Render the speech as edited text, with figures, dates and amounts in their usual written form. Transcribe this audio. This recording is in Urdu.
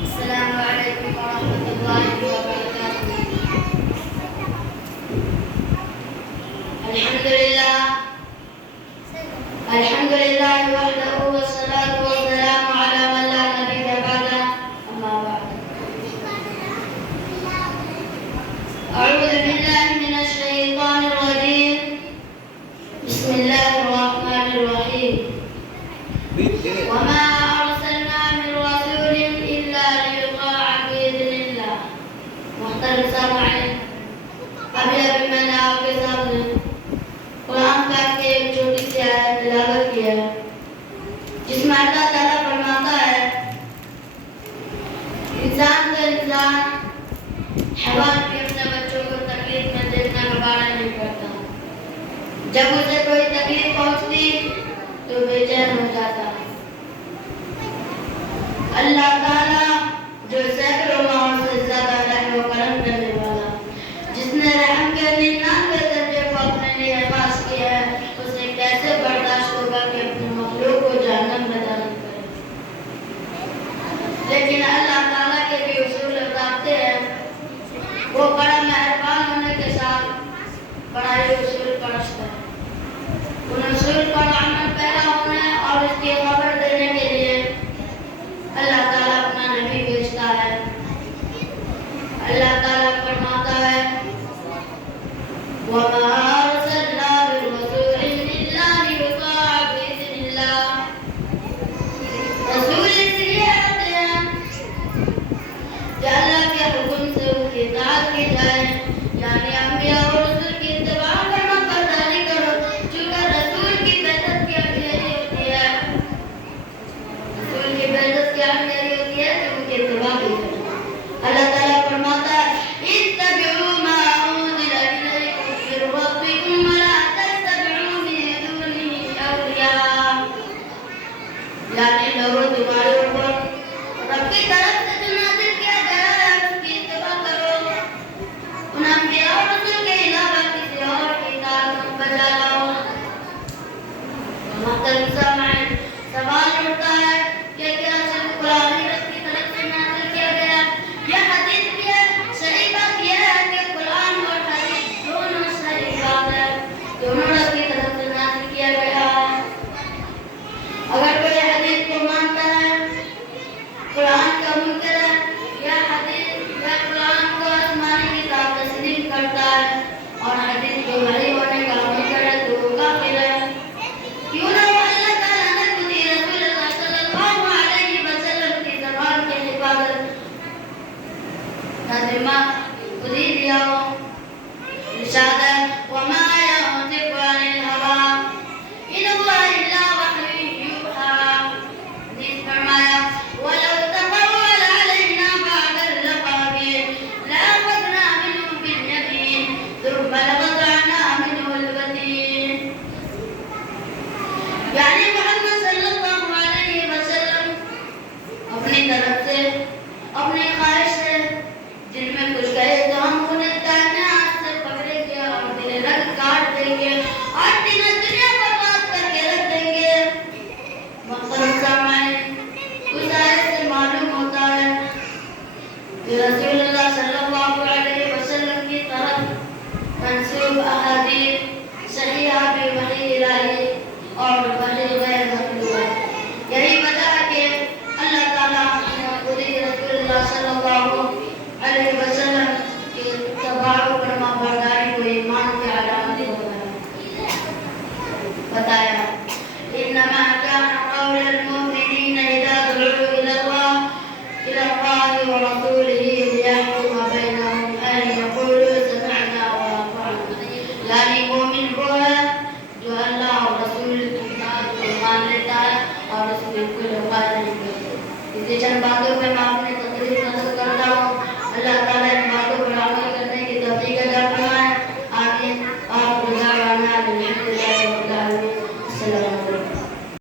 السلام علیکم ورحمۃ اللہ وبرکاتہ۔ الحمد للہ وحدہ والصلاۃ والسلام علی من لا نبی بعدہ، اما بعد۔ اعوذ باللہ من الشیطان الرجیم، بسم اللہ الرحمن الرحیم۔ وما ارسلنا من رسول الا ليطاع باذن اللہ۔ محترم سامعین، ابھی میں نے آپ کے سامنے قرآن پاک کی ایک چھوٹی سی آیت تلاوت کی ہے، جس میں اللہ تعالیٰ فرماتا ہے انسان کو انسان حیوان بھی اپنے بچوں کو تکلیف میں دیکھنا گوارا نہیں کرتا۔ جب اسے کوئی تکلیف پہنچتی تو بے چین ہو جاتا۔ اللہ تعالیٰ جو سینکڑوں ماہوں سے زیادہ رحم و کرم کرنے والا، جس نے رحم کے 99 درجے کو اپنے لیے خاص کیا ہے، اسے کیسے برداشت ہوگا کہ اپنے مخلوق کو جہنم میں داخل کرے۔ لیکن اللہ تعالیٰ کے بھی اصول بتاتے ہیں، وہ بڑا مہربان ہونے کے ساتھ بڑا ہی اصول پرست ہے۔ ان اصول پر عمل پیرا ہونے اور اس کی خبر دینے کے لیے اللہ تعالیٰ اپنا نبی بھیجتا ہے۔ اللہ تعالیٰ فرماتا ہے وَمَا أَرْسَلْنَا مِن رَّسُولٍ إِلَّا لِيُطَاعَ بِإِذْنِ اللَّهِ۔ رسول اس لیے آتے ہیں کہ اللہ کے حکم سے ان کی اطاعت کی جائے، یعنی انبیاء اور رسول کی اتباع کرنا برداری کرو۔ چونکہ رسول کی بعثت کی اہمیت ہوتی ہے، رسول کی بعثت کی اہمیت ہوتی ہے کہ ان کی اتباع کی جائے۔ اللہ تعالیٰ فرماتا ہے اتبعوا ما انزل الیکم من ربکم ولا تتبعوا من دونه اولیاء، یعنی لوگوں تمہارے اوپر رب کی طرف سے جو نازل کیا گیا ہے اس کی اتباع کرو، ان انبیاء اور رسول کے علاوہ کسی اور کی اطاعت مت بجا لاؤ۔ محترم سامعین، سوال اٹھتا ہے کہ کیا صرف قرآن رب کی طرف سے نازل کیا گیا؟ یہ حدیث بھی ہے۔ صحیح بات یہ ہے کہ قرآن اور حدیث دونوں صحیح بات ہے، دونوں رب کی طرف سے نازل کیا گیا ہے۔ اگر کوئی حدیث کو مانتا ہے، قرآن کا منکر ہے، یا حدیث یا قرآن کو آسمانی کتاب تسلیم کرتا ہے اور حدیث کو وحی ہونے کا منکر ہے، تو وہ کافر ہے۔ کیوں نہ وہ اللہ تعالیٰ نے خود ہی رسول اللہ صلی اللہ علیہ وسلم کی زبان کی حفاظت کا ذمہ خود ہی لیا ہو۔ ارشاد ہے وَمَا يَنطِقُ عَنِ الْهَوَىٰ إِنْ هُوَ إِلَّا وَحْيٌ يُوحَىٰ۔ حدیث فرمایا وَلَوْ تَقَوَّلَ عَلَيْنَا بَعْضَ الْأَقَاوِيلِ لَأَخَذْنَا مِنْهُ بِالْيَمِينِ ثُمَّ لَقَطَعْنَا مِنْهُ الْوَتِينَ۔ یعنی محمد صلی اللہ علیہ وسلم اپنی طرف سے، اپنی خواہش سے جن میں کچھ کہے تو ہم انہیں دائیں ہاتھ سے پکڑیں گے اور دل رگ کاٹ دیں گے اور تینوں دنیا برباد کر کے رکھ دیں گے۔ محترم سامعین، اس آیت سے معلوم ہوتا ہے کہ رسول اللہ صلی اللہ علیہ وسلم کی طرف منسوب احادیث صحیحہ بھی وحی الہی اور وحی غیر مطلوب ہے۔ یہی وجہ ہے کہ اللہ تعالیٰ نے خود ہی رسول اللہ صلی اللہ علیہ وسلم کی اتباع و فرما برداری کو ایمان کی علامت بتایا۔